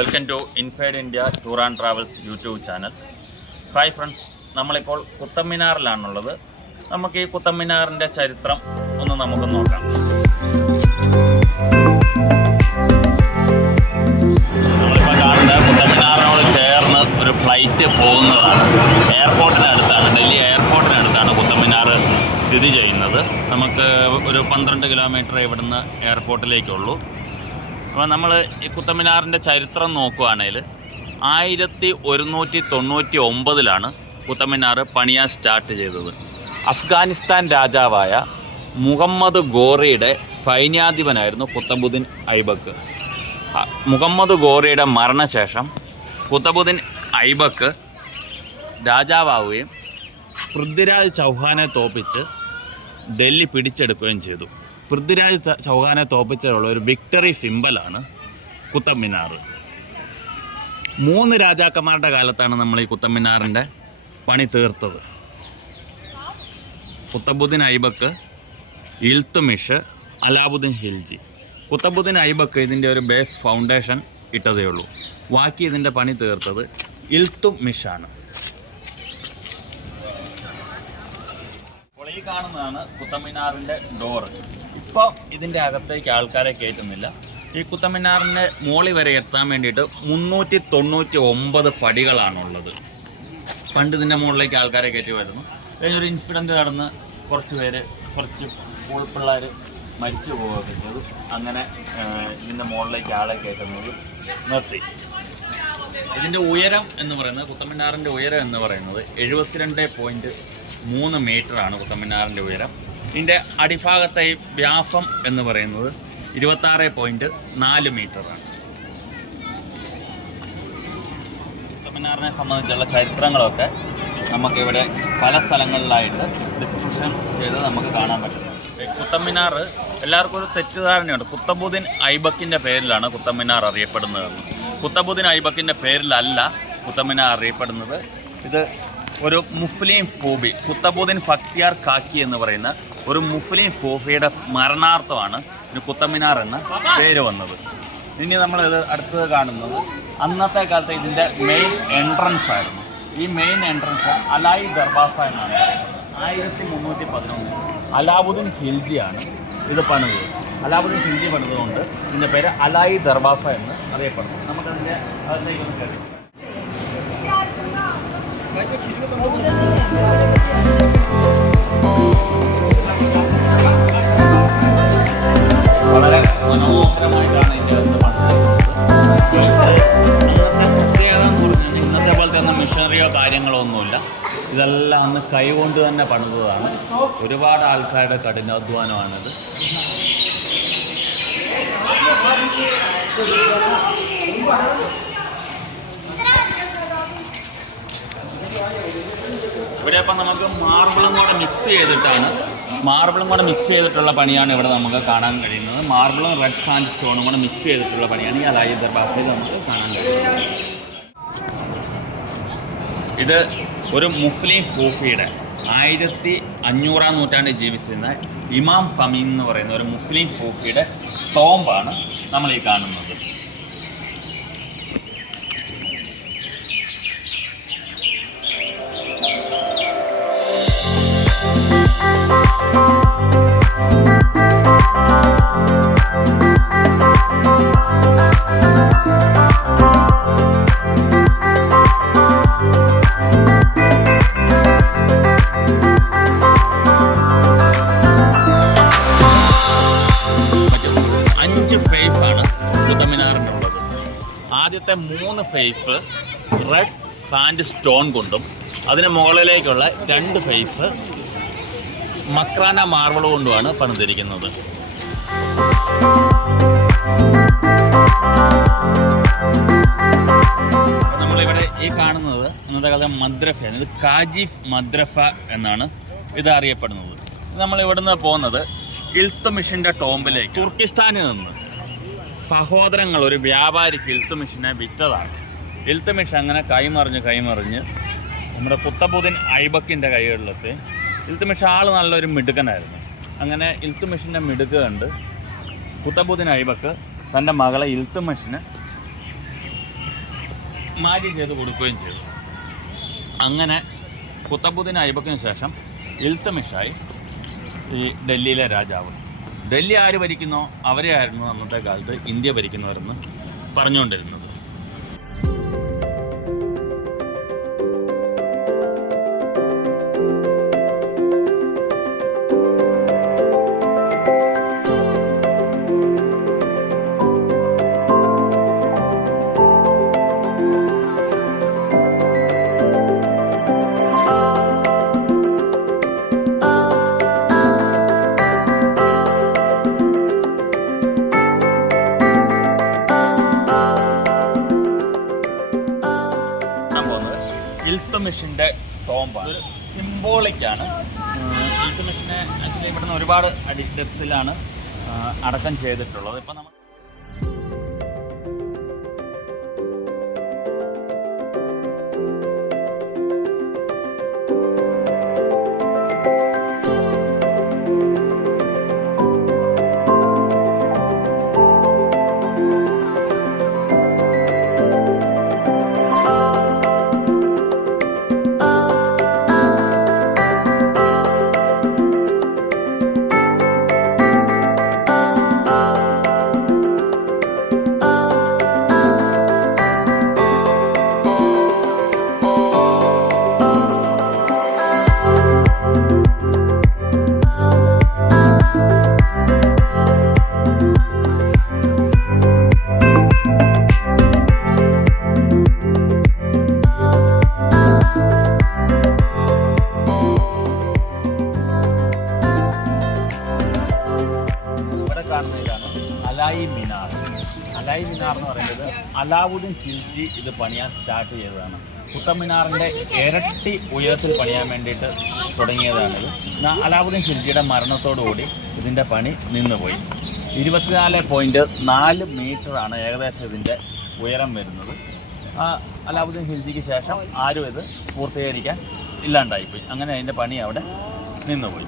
Welcome to inside India tour and travels YouTube channel. Hi friends, നമ്മളിപ്പോൾ കുത്തബ്മിനാറിലാണുള്ളത്. നമുക്ക് ഈ കുത്തബ്മിനാറിൻ്റെ ചരിത്രം ഒന്ന് നമുക്ക് നോക്കാം. നമ്മളിപ്പോൾ കാണുന്നത് കുത്തബ്മിനാറിനോട് ചേർന്ന് ഒരു ഫ്ലൈറ്റ് പോകുന്നതാണ്. എയർപോർട്ടിനടുത്താണ്, ഡൽഹി എയർപോർട്ടിനടുത്താണ് കുത്തബ്മിനാർ സ്ഥിതി ചെയ്യുന്നത്. നമുക്ക് ഒരു 12 കിലോമീറ്റർ ഇവിടുന്ന് എയർപോർട്ടിലേക്കുള്ളൂ. അപ്പോൾ നമ്മൾ ഈ കുത്തബ്മിനാറിൻ്റെ ചരിത്രം നോക്കുകയാണെങ്കിൽ 1199 കുത്തബ്മിനാർ പണിയാൻ സ്റ്റാർട്ട് ചെയ്തത്. അഫ്ഗാനിസ്ഥാൻ രാജാവായ മുഹമ്മദ് ഗോറിയുടെ സൈന്യാധിപനായിരുന്നു കുത്തബുദ്ദീൻ ഐബക്ക്. മുഹമ്മദ് ഗോറിയുടെ മരണശേഷം കുത്തബുദ്ദീൻ ഐബക്ക് രാജാവാവുകയും പൃഥ്വിരാജ് ചൗഹാനെ തോൽപ്പിച്ച് ഡൽഹി പിടിച്ചെടുക്കുകയും ചെയ്തു. പൃഥ്വിരാജ് ചൗഹാനെ തോൽപ്പിച്ചുള്ള ഒരു വിക്ടറി സിമ്പലാണ് കുത്തബ്മിനാർ. 3 രാജാക്കന്മാരുടെ കാലത്താണ് നമ്മൾ ഈ കുത്തബ്മിനാറിൻ്റെ പണി തീർത്തത്. കുത്തബുദ്ദീൻ ഐബക്ക്, ഇൽത്തുമിഷ്, അലാവുദ്ദീൻ ഖിൽജി. കുത്തബുദ്ദീൻ ഐബക്ക് ഇതിൻ്റെ ഒരു ബേസ് ഫൗണ്ടേഷൻ ഇട്ടതേ ഉള്ളൂ. ബാക്കി ഇതിൻ്റെ പണി തീർത്തത് ഇൽത്തുമിഷാണ്. ഈ കാണുന്നതാണ് കുത്തബ്മിനാറിൻ്റെ ഡോറ്. ഇപ്പോൾ ഇതിൻ്റെ അകത്തേക്ക് ആൾക്കാരെ കയറ്റുന്നില്ല. ഈ കുത്തബ്മിനാറിൻ്റെ മോളി വരെ എത്താൻ വേണ്ടിയിട്ട് 399 പടികളാണുള്ളത്. പണ്ട് ഇതിൻ്റെ മുകളിലേക്ക് ആൾക്കാരെ കയറ്റി വരുന്നു. അതിനൊരു ഇൻസിഡൻറ്റ് നടന്ന് കുറച്ച് സ്കൂൾ പിള്ളേർ മരിച്ചു പോവുകയൊക്കെ ചെയ്തു. അങ്ങനെ ഇതിൻ്റെ മുകളിലേക്ക് ആളെ കയറ്റുന്നത് നിർത്തി. ഇതിൻ്റെ ഉയരം എന്ന് പറയുന്നത്, കുത്തബ്മിനാറിൻ്റെ ഉയരം എന്ന് പറയുന്നത് 72.3 മീറ്ററാണ് കുത്തബ്മിനാറിൻ്റെ ഉയരം. ഇതിൻ്റെ അടിഭാഗത്തെ വ്യാസം എന്ന് പറയുന്നത് 26.4 മീറ്ററാണ്. കുത്തബ്മിനാറിനെ സംബന്ധിച്ചുള്ള ചരിത്രങ്ങളൊക്കെ നമുക്കിവിടെ പല സ്ഥലങ്ങളിലായിട്ട് ഡിസ്ക്രിപ്ഷൻ ചെയ്ത് നമുക്ക് കാണാൻ പറ്റും. കുത്തബ്മിനാർ എല്ലാവർക്കും ഒരു തെറ്റിദ്ധാരണയുണ്ട്. കുത്തബുദ്ദീൻ ഐബക്കിൻ്റെ പേരിലാണ് കുത്തബ്മിനാർ അറിയപ്പെടുന്നതെന്ന്. കുത്തബുദ്ദീൻ ഐബക്കിൻ്റെ പേരിലല്ല കുത്തബ്മിനാർ അറിയപ്പെടുന്നത്. ഇത് ഒരു മുസ്ലിം സൂഫി, കുത്തബുദ്ദീൻ ബക്തിയാർ കാക്കി എന്ന് പറയുന്ന ഒരു മുസ്ലിം സൂഫിയുടെ സ്മരണാർത്ഥമാണ് ഒരു കുത്തബ്മിനാർ എന്ന പേര് വന്നത്. ഇനി നമ്മളിത് അടുത്തത് കാണുന്നത് അന്നത്തെ കാലത്ത് ഇതിൻ്റെ മെയിൻ എൻട്രൻസ് ആയിരുന്നു. ഈ മെയിൻ എൻട്രൻസ് അലായി ദർവാസ എന്നാണ് പറയുന്നത്. 1311 അലാവുദ്ദീൻ ഖിൽജിയാണ് ഇത് പണിത്. അലാവുദ്ദീൻ ഖിൽജി പണിതുകൊണ്ട് ഇതിൻ്റെ പേര് അലായി ദർവാസ എന്ന് അറിയപ്പെടുന്നു. നമുക്കതിൻ്റെ അകത്തേക്ക് ഒന്ന് കയറി. വളരെ മനോഹരമായിട്ടാണ് ഇതിൻ്റെ അകത്ത് പണിതിരിക്കുന്നത്. അന്നത്തെ പ്രത്യേകത എന്ന് പറഞ്ഞാൽ ഇന്നത്തെ പോലത്തെ ഒന്നും മിഷനറിയോ കാര്യങ്ങളോ ഒന്നുമില്ല. ഇതെല്ലാം അന്ന് കൈകൊണ്ട് തന്നെ പണിതതാണ്. ഒരുപാട് ആൾക്കാരുടെ കഠിനാധ്വാനമാണിത്. ഇവിടെ അപ്പം നമുക്ക് മാർബിളും കൂടെ മിക്സ് ചെയ്തിട്ടുള്ള പണിയാണ് ഇവിടെ നമുക്ക് കാണാൻ കഴിയുന്നത്. മാർബിളും റെഡ് സാൻഡ് സ്റ്റോണും കൂടെ മിക്സ് ചെയ്തിട്ടുള്ള പണിയാണ് ഈ അലായി ദർവാസയിൽ നമുക്ക് കാണാൻ കഴിയുന്നത്. ഇത് ഒരു മുസ്ലിം സൂഫിയുടെ 1500-ാം നൂറ്റാണ്ടിൽ ജീവിച്ചിരുന്ന ഇമാം സമീൻ എന്ന് പറയുന്ന ഒരു മുസ്ലിം സൂഫിയുടെ ടോംബാണ് നമ്മൾ ഈ കാണുന്നത്. കുത്തബ്മിനാറിനുള്ളത്. ആദ്യത്തെ 3 ഫേസ് റെഡ് സാൻഡ് സ്റ്റോൺ കൊണ്ടും അതിന് മുകളിലേക്കുള്ള 2 ഫേസ് മക്രാന മാർബിൾ കൊണ്ടുമാണ് പണിതിരിക്കുന്നത്. നമ്മളിവിടെ ഈ കാണുന്നത് ഇന്നത്തെ കാലത്ത് മദ്രസയാണ്. ഇത് കാജിഫ് മദ്രസ എന്നാണ് ഇത് അറിയപ്പെടുന്നത്. നമ്മൾ ഇവിടുന്ന് പോകുന്നത് ഇൽത്തുമിഷിൻ്റെ ടോംബിലേക്ക്. തുർക്കിസ്ഥാനിൽ നിന്ന് സഹോദരങ്ങൾ ഒരു വ്യാപാരിക്ക് ഇൽത്തുമിഷിനെ വിറ്റതാണ്. ഇൽത്തുമിഷ് അങ്ങനെ കൈമറിഞ്ഞ് നമ്മുടെ കുത്തബുദ്ദീൻ ഐബക്കിൻ്റെ കൈകളിലെത്തി. ഇൽത്തുമിഷ് ആൾ നല്ലൊരു മിടുക്കനായിരുന്നു. അങ്ങനെ ഇൽത്തുമിഷിൻ്റെ മിടുക്ക് കണ്ട് കുത്തബുദ്ദീൻ ഐബക്ക് തൻ്റെ മകളെ ഇൽത്തുമിഷിന് മാരി ചെയ്ത് കൊടുക്കുകയും ചെയ്തു. അങ്ങനെ കുത്തബുദ്ദീൻ ഐബക്കിന് ശേഷം ഇൽത്തമിഷായി ഈ ഡൽഹിയിലെ രാജാവ്. ഡൽഹി ആര് ഭരിക്കുന്നോ അവരെ ആയിരുന്നു അന്നത്തെ കാലത്ത് ഇന്ത്യ ഭരിക്കുന്നവരെന്ന് പറഞ്ഞുകൊണ്ടിരുന്നത്. ഇൽത്തുമിഷിൻ്റെ ടോംബാണ്, സിംബോളിക്കാണ്. ഇൽത്തുമിഷിനെ ആക്ച്വലി ഇവിടുന്ന് ഒരുപാട് ഡെപ്തിലാണ് അടക്കം ചെയ്തിട്ടുള്ളത്. ഇപ്പം നമ്മൾ അലായി മിനാർ. അലായി മിനാർ എന്ന് പറയുന്നത് അലാവുദ്ദീൻ ഖിൽജി ഇത് പണിയാൻ സ്റ്റാർട്ട് ചെയ്തതാണ്. കുത്തബ് മിനാറിൻ്റെ ഇരട്ടി ഉയരത്തിൽ പണിയാൻ വേണ്ടിയിട്ട് തുടങ്ങിയതാണിത്. അലാവുദ്ദീൻ ഖിൽജിയുടെ മരണത്തോടുകൂടി ഇതിൻ്റെ പണി നിന്നുപോയി. 24.4 മീറ്ററാണ് ഏകദേശം ഇതിൻ്റെ ഉയരം വരുന്നത്. അലാവുദ്ദീൻ ഖിൽജിക്ക് ശേഷം ആരും ഇത് പൂർത്തീകരിക്കാൻ ഇല്ലാണ്ടായിപ്പോയി. അങ്ങനെ അതിൻ്റെ പണി അവിടെ നിന്നുപോയി.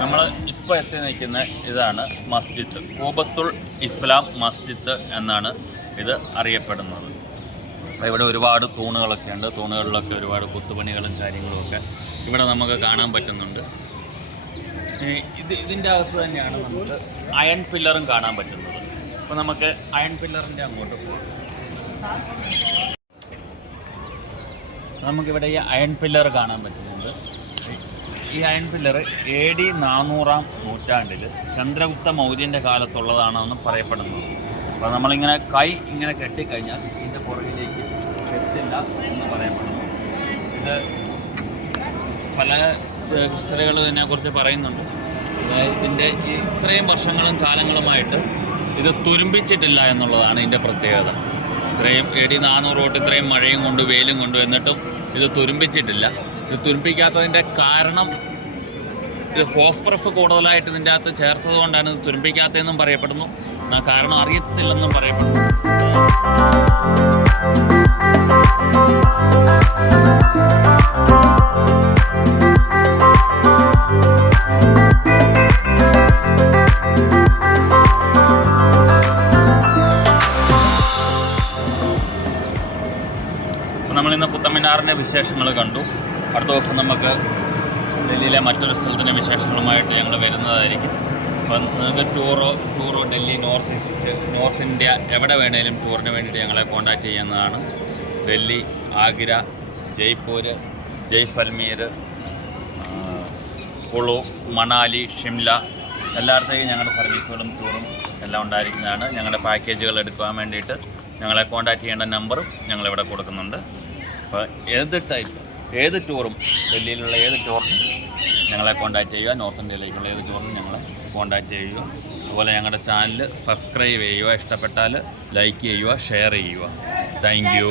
നമ്മൾ ഇപ്പോൾ എത്തി നിൽക്കുന്ന ഇതാണ് മസ്ജിദ്. കൂബത്തുൽ ഇസ്ലാം മസ്ജിദ് എന്നാണ് ഇത് അറിയപ്പെടുന്നത്. ഇവിടെ ഒരുപാട് തൂണുകളൊക്കെ ഉണ്ട്. തൂണുകളിലൊക്കെ ഒരുപാട് കൊത്തുപണികളും കാര്യങ്ങളുമൊക്കെ ഇവിടെ നമുക്ക് കാണാൻ പറ്റുന്നുണ്ട്. ഇതിൻ്റെ അകത്ത് തന്നെയാണ് നമുക്ക് അയൺ പില്ലറും കാണാൻ പറ്റുന്നത്. അപ്പോൾ നമുക്ക് അയൺ പില്ലറിൻ്റെ അങ്ങോട്ട് പോകാം. നമുക്കിവിടെ ഈ അയൺ പില്ലർ കാണാൻ പറ്റുന്നുണ്ട്. ഈ അയൺ പില്ലർ AD 400-ാം നൂറ്റാണ്ടിൽ ചന്ദ്രഗുപ്ത മൗര്യൻ്റെ കാലത്തുള്ളതാണെന്ന് പറയപ്പെടുന്നു. അപ്പോൾ നമ്മളിങ്ങനെ കൈ ഇങ്ങനെ കെട്ടിക്കഴിഞ്ഞാൽ ഇതിൻ്റെ പുറകിലേക്ക് എത്തില്ല എന്ന് പറയപ്പെടുന്നു. ഇത് പല ഹിസ്റ്ററികൾ ഇതിനെക്കുറിച്ച് പറയുന്നുണ്ട്. ഇതിൻ്റെ ഇത്രയും വർഷങ്ങളും കാലങ്ങളുമായിട്ട് ഇത് തുരുമ്പിച്ചിട്ടില്ല എന്നുള്ളതാണ് ഇതിൻ്റെ പ്രത്യേകത. ഇത്രയും AD 400 തൊട്ട് ഇത്രയും മഴയും കൊണ്ട് വെയിലും കൊണ്ട് എന്നിട്ടും ഇത് തുരുമ്പിച്ചിട്ടില്ല. ഇത് തുരുമ്പിക്കാത്തതിൻ്റെ കാരണം ഇത് ഫോസ്ഫറസ് കൂടുതലായിട്ട് ഇതിൻ്റെ അകത്ത് ചേർത്തത് കൊണ്ടാണ് ഇത് തുരുമ്പിക്കാത്തതെന്നും പറയപ്പെടുന്നു. കാരണം അറിയത്തില്ലെന്നും പറയപ്പെടുന്നു. നമ്മളിന്ന് കുത്തബ് മിനാറിൻ്റെ വിശേഷങ്ങൾ കണ്ടു. അടുത്ത ദിവസം നമുക്ക് ഡൽഹിയിലെ മറ്റൊരു സ്ഥലത്തിൻ്റെ വിശേഷങ്ങളുമായിട്ട് ഞങ്ങൾ വരുന്നതായിരിക്കും. അപ്പം നിങ്ങൾക്ക് ടൂറോ Delhi north east north India എവിടെ വേണേലും ടൂറിന് വേണ്ടിയിട്ട് ഞങ്ങളെ കോൺടാക്റ്റ് ചെയ്യുന്നതാണ്. ഡൽഹി, ആഗ്ര, ജയ്പൂർ, ജയ്സൽമീർ, കുളു, മണാലി, ഷിംല എല്ലായിടത്തേക്കും ഞങ്ങളുടെ സർവീസുകളും ടൂറും എല്ലാം ഉണ്ടായിരിക്കുന്നതാണ്. ഞങ്ങളുടെ പാക്കേജുകൾ എടുക്കാൻ വേണ്ടിയിട്ട് ഞങ്ങളെ കോൺടാക്റ്റ് ചെയ്യേണ്ട നമ്പറും ഞങ്ങളിവിടെ കൊടുക്കുന്നുണ്ട്. അപ്പോൾ ഏത് ടൂറും ഡൽഹിയിലുള്ള ഏത് ടൂറും ഞങ്ങളെ കോൺടാക്റ്റ് ചെയ്യുക. നോർത്ത് ഇന്ത്യയിലേക്കുള്ള ഏത് ടൂറും ഞങ്ങളെ കോൺടാക്റ്റ് ചെയ്യുക. അതുപോലെ ഞങ്ങളുടെ ചാനൽ സബ്സ്ക്രൈബ് ചെയ്യുക. ഇഷ്ടപ്പെട്ടാൽ ലൈക്ക് ചെയ്യുക, ഷെയർ ചെയ്യുക. Thank you.